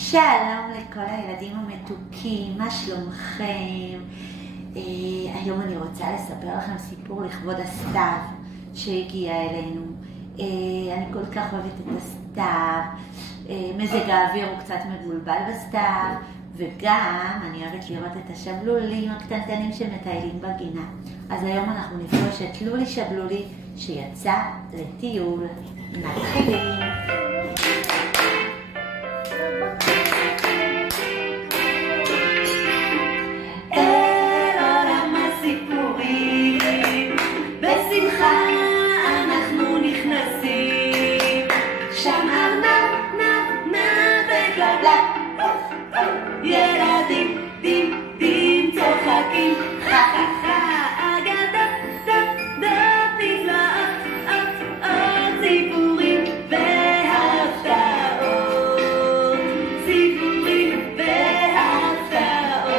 שלום לכל הילדים המתוקים, מה שלומכם? היום אני רוצה לספר לכם סיפור לכבוד הסתיו שהגיע אלינו. אני כל כך אוהבת את הסתיו, מזג האוויר הוא קצת מבולבל בסתיו, וגם אני אוהבת לראות את השבלולים הקטנטנים שמטיילים בגינה. אז היום אנחנו נפגוש את לולי שבלולי שיצא לטיול. מתחילים. ילדים, דים, דים, צוחקים, חה חה חה, אגדות, דות, נפלאות, סיפורים והפתעות, סיפורים והפתעות,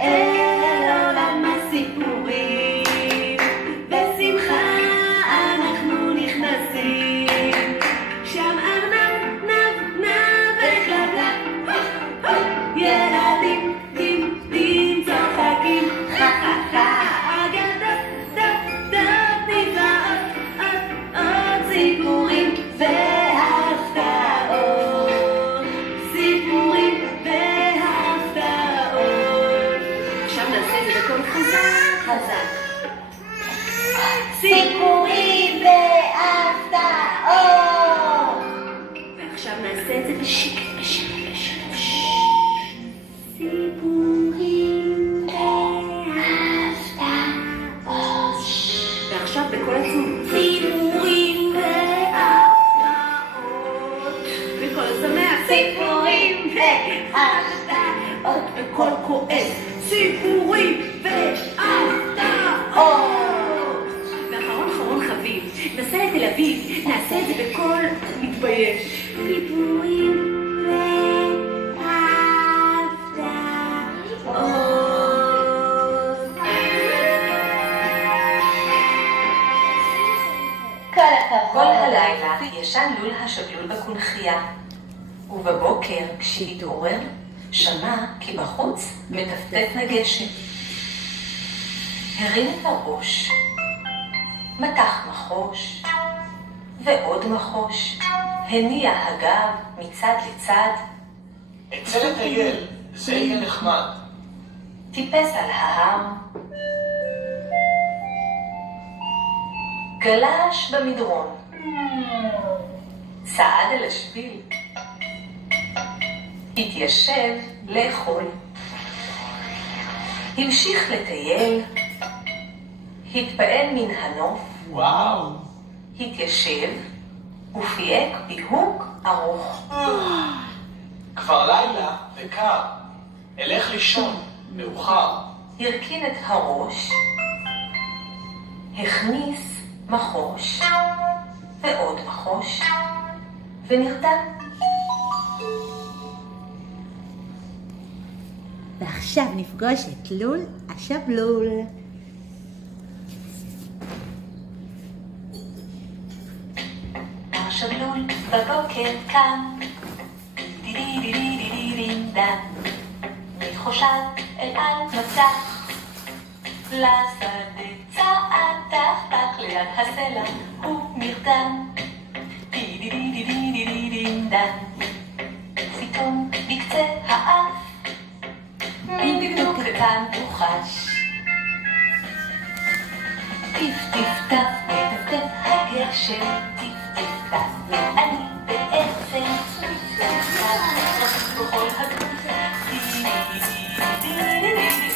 אל עולם הסיפורים, בשמחה אנחנו נכנסים, שם ארנב, נב, נב וחלב. ילדים, דים, דים, צוחקים, חה חה חה, אגדות, דות, דות, נפלאות, סיפורים והפתעות, סיפורים והפתעות. עכשיו נעשה את זה בקול חזק, חזק. סיפורים והפתעות. ועכשיו נעשה את זה בשקט, בשקט. סיפורים והפתעות. ועכשיו בכל עצום. סיפורים והפתעות. בכל שמח. סיפורים והפתעות. בכל כועס. סיפורים והפתעות. ואחרון חרון חביב. נסע לתל אביב. נעשה את זה בכל מתבייש. סיפורים כל הלילה ישן לול השבלול בקונחייה, ובבוקר כשהתעורר שמע כי בחוץ מטפטף הגשם. הרים את הראש, מתח מחוש ועוד מחוש, הניע הגב מצד לצד. אצא לטייל, זה יהיה נחמד. טיפס על ההר, גלש במדרון, צעד אל השביל, התיישב לאכול, המשיך לטייל, התפעל מן הנוף, וואו, התיישב ופייק פיהוק ארוך. כבר לילה וקר, אלך לישון, מאוחר. הרכין את הראש, הכניס מחוש ועוד מחוש ונרדם. ועכשיו נפגוש את לול השבלול. השבלול בבוקר קם, דידידידידידינדה, מתחושיו אל על מצח, לשדה צעד תחתך ליד הסלע ונרדם, דידידידידידינדה, פתאום בקצה האף, מין דקדוק קטן וחש, טיף טיף טף מטפטף הגשם, טיף טיף טף ואני בעצם בכל הגוף, דידידידידידידי,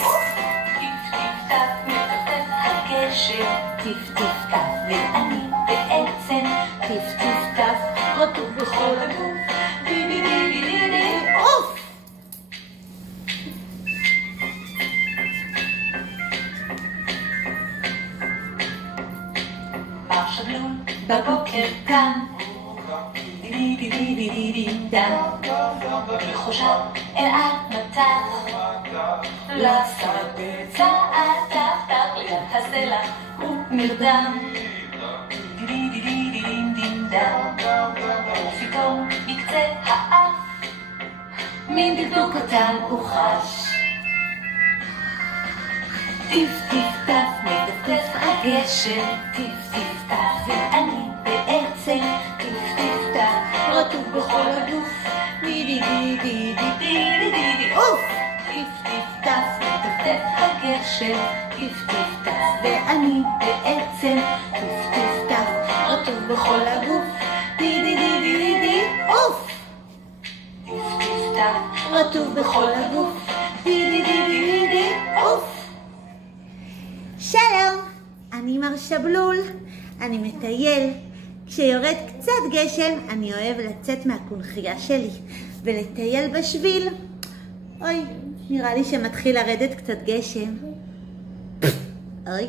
טיף טיף טף מטפטף הגשם, טיף טיף טף ואני בעצם טיף טיף טף רטוב בכל הגוף, דידידידידידי, אוף! השבלול בבוקר קם, דידידידידידינדה, מחושב אל על מתח, לשדה צעד תחתך ליד הסלע ונרדם, דידידידידינדה, ופתאום בקצה האף מין דקדוק קטן הוא חש. טיף טיף טף מטפטף הגשם, טיף טיף טף ואני בעצם טיף טיף טף רטוב בכל הגוף, דידי דידי דידי דידי אוף. טיף טיף טף מטפטף הגשם, טיף טיף טף ואני בעצם טיף טיף טף רטוב בכל הגוף, דידי דידי דידי אוף. טיף טיף טף רטוב בכל הגוף, דידי דידי דידי אוף. שלום, אני מר שבלול, אני מטייל. כשיורד קצת גשם, אני אוהב לצאת מהקונחייה שלי ולטייל בשביל. אוי, נראה לי שמתחיל לרדת קצת גשם. אוי,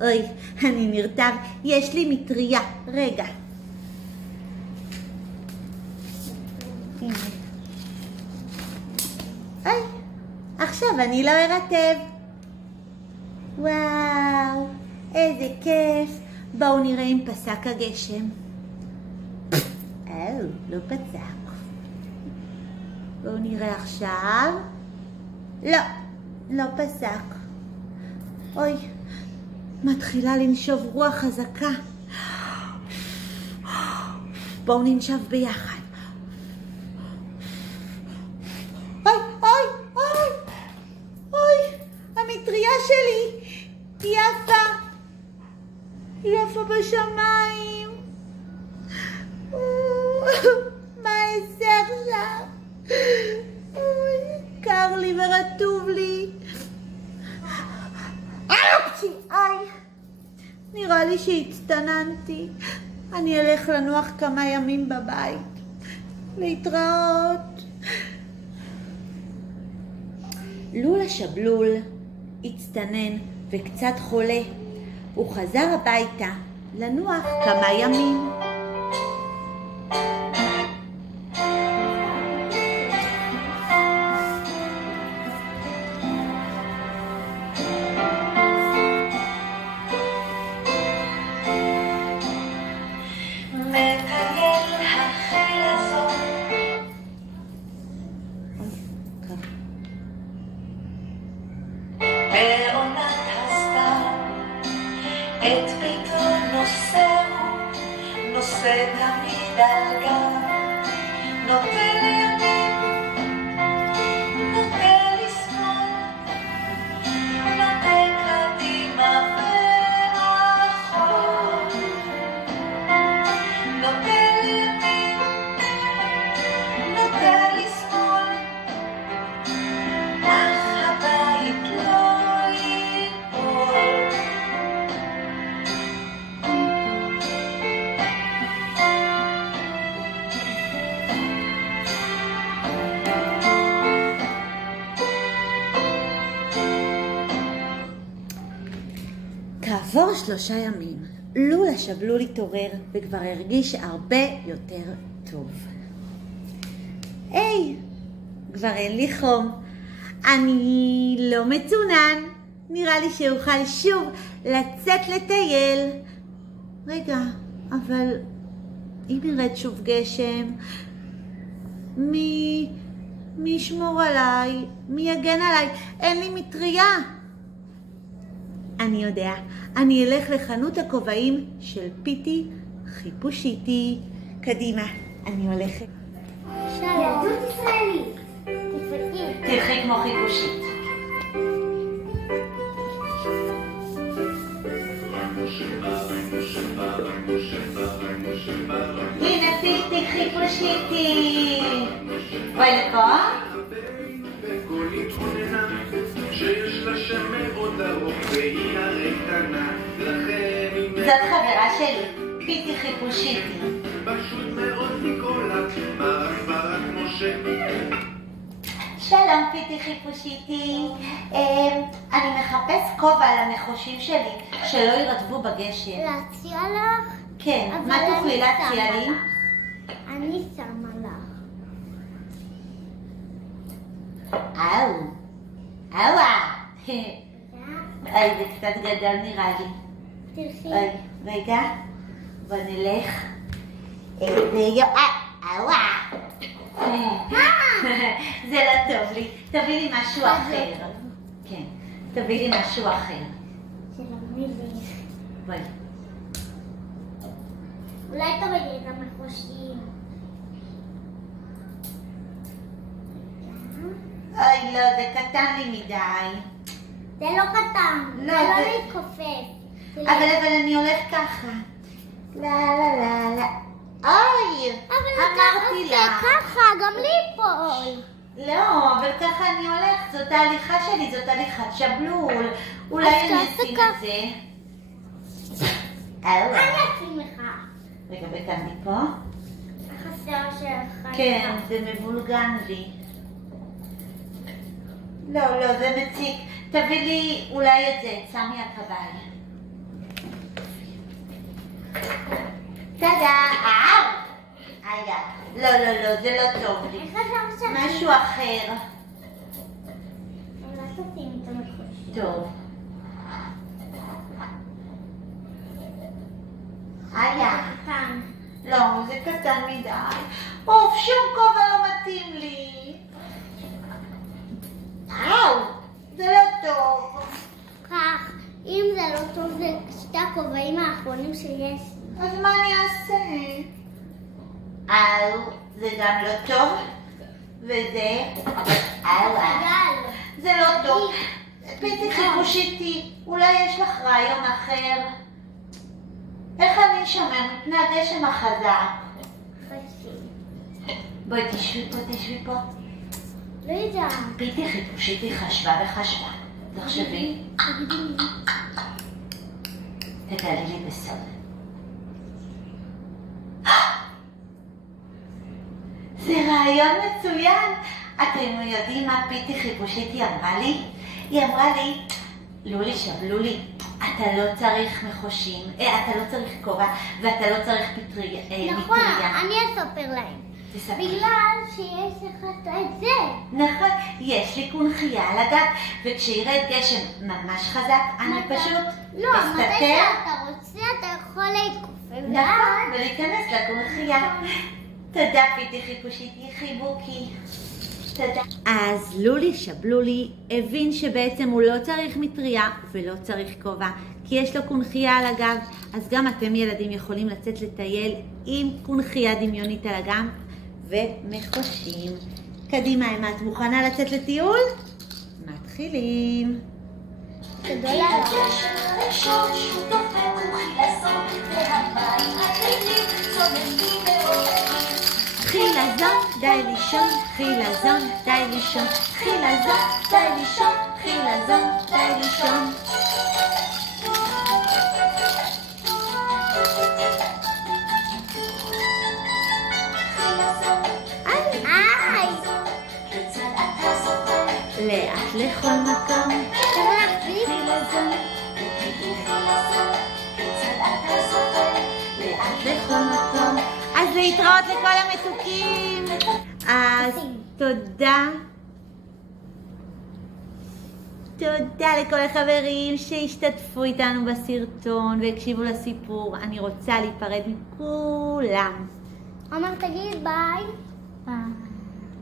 אוי, אני נרטב, יש לי מטריה, רגע. הנה. אוי, עכשיו אני לא ארטב. וואו, איזה כיף. בואו נראה אם פסק הגשם. לא פסק. בואו נראה עכשיו. לא פסק. אוי, מתחילה לנשוב רוח חזקה. בואו ננשב ביחד. המטריה שלי יפה בשמיים. מה אעשה עכשיו? קר לי ורטוב לי. נראה לי שהצטננתי. אני אלך לנוח כמה ימים בבית. להתראות. לול השבלול הצטנן וקצת חולה. הוא חזר הביתה לנוח כמה ימים. את ביתו נושא תמיד על גב, נוטה לימין, נוטה לשמאל, נוטה קדימה ואחור, נוטה לימין, נוטה לשמאל, אך הבית לא ייפול. כעבור 3 ימים, לול השבלול התעורר וכבר הרגיש הרבה יותר טוב. היי, כבר אין לי חום. אני לא מצונן. נראה לי שאוכל שוב לצאת לטייל. רגע, אבל אם ירד שוב גשם, מי ישמור עליי? מי יגן עליי? אין לי מטריה. אני יודע, אני אלך לחנות הכובעים של פיטי חיפושיתי. קדימה, אני הולכת. ילדות ישראלית. תלכי כמו חיפושית. הנה פיטי חיפושיתי. בואי לפה. שיש לה שם מאוד ארוך והיא הרי קטנה, לכן היא זאת חברה שלי, פיטי חיפושיתי. פשוט מאוד לקרוא לה ברק משה. שלום פיטי חיפושיתי. אני מחפש כובע לנחושים שלי שלא ירטבו בגשם. להציע לך? כן, מה תוכלי להציע לי? אני שמה לך. אוי, זה קצת גדול נראה לי. תלכי. אוי, רגע, בוא נלך. זה לא טוב לי. תביא לי משהו אחר. כן, תביא לי משהו אחר. זה לא מילים. בואי. אולי תביא לי את המחושים. אוי, לא, זה קטן לי מדי. זה לא קטן, לא, זה לא זה- להתכופף. אבל אני הולך ככה. לא, לא, לא, לא. אוי! אבל אמרתי זה לך. ככה, גם ליפול. לא, אבל ככה אני הולך. זאת ההליכה שלי, זאת הליכת שבלול. אולי אז אני תעשה אשים ככה. את זה. אני אשים לך. רגע, וכאן לי פה. החסר שלך. כן, זה מבולגן לי. לא, לא, זה מציק. תביא לי אולי את זה, סמי הקבל. תודה. היה. לא, לא, לא, זה לא טוב לי. איך חשבת שאני... משהו אחר. אולי תשים את המחושים. טוב. היה. קטן. לא, זה קטן מדי. אוף, שום כובע לא מתאים לי. זה לא טוב. כך, אם זה לא טוב, זה שתי הכובעים האחרונים שיש. אז מה אני אעשה? זה גם לא טוב. וזה... גל. זה לא טוב. פיתי חיפושיתי, אולי יש לך רעיון אחר? איך אני שומר מפני הגשם החזק? בואי תשבי פה. לא יודעת. פיתי חיפושיתי חשבה וחשבה. תחשבי. תגלי לי בסוד. זה רעיון מצוין. אתם יודעים מה פיתי חיפושיתי אמרה לי? היא אמרה לי, לולי שבלולי, אתה לא צריך מחושים, אתה לא צריך כובע, ואתה לא צריך מטריה. נכון, אני אספר להם. תספרי. בגלל שיש לך את זה. נכון, יש לי קונכייה על הגב, וכשירד גשם ממש חזק, אני פשוט לא, מתי אסתתר. שאתה רוצה, אתה יכול להתכופף. נכון, ולהיכנס לקונכייה. תודה פיתי חיפושיתי, חיבוקי. תודה. אז לולי שבלולי הבין שבעצם הוא לא צריך מטריה ולא צריך כובע, כי יש לו קונכייה על הגב. אז גם אתם ילדים יכולים לצאת לטייל עם קונכייה דמיונית על הגב ומחושים. קדימה, אמא, את מוכנה לצאת לטיול? מתחילים. גדולה. חילזון, די לישון, חילזון, די לישון, חילזון, די לישון, חילזון, די לישון. לאט לכל מקום, חילזון, לאט לכל מקום. אז להתראות לכל המתוקים. אז תודה. תודה לכל החברים שהשתתפו איתנו בסרטון והקשיבו לסיפור. אני רוצה להיפרד מכולם. עומר, תגיד ביי.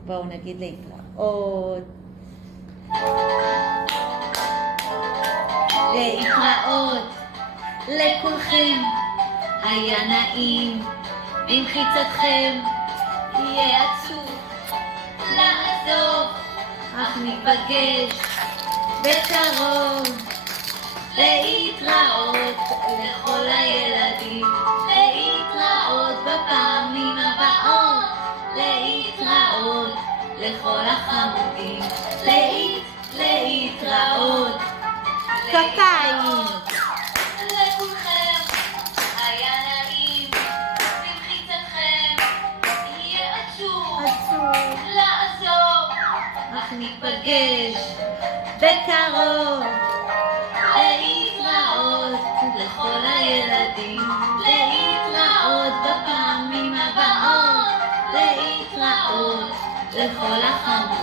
בואו נגיד להתראות. להתראות לכולכם. היה נעים. במחיצתכם יהיה עצוב לעזוב, אך ניפגש בקרוב. להתראות לכל הילדים, להתראות בפעמים הבאות, להתראות לכל החמודים, להתראות. כפיים. לכולכם היה נעים, במחיצתכם יהיה עצוב לעזוב, אך ניפגש בקרוב. להתראות לכל הילדים, להתראות בפעמים הבאות, להתראות לכל החמודים.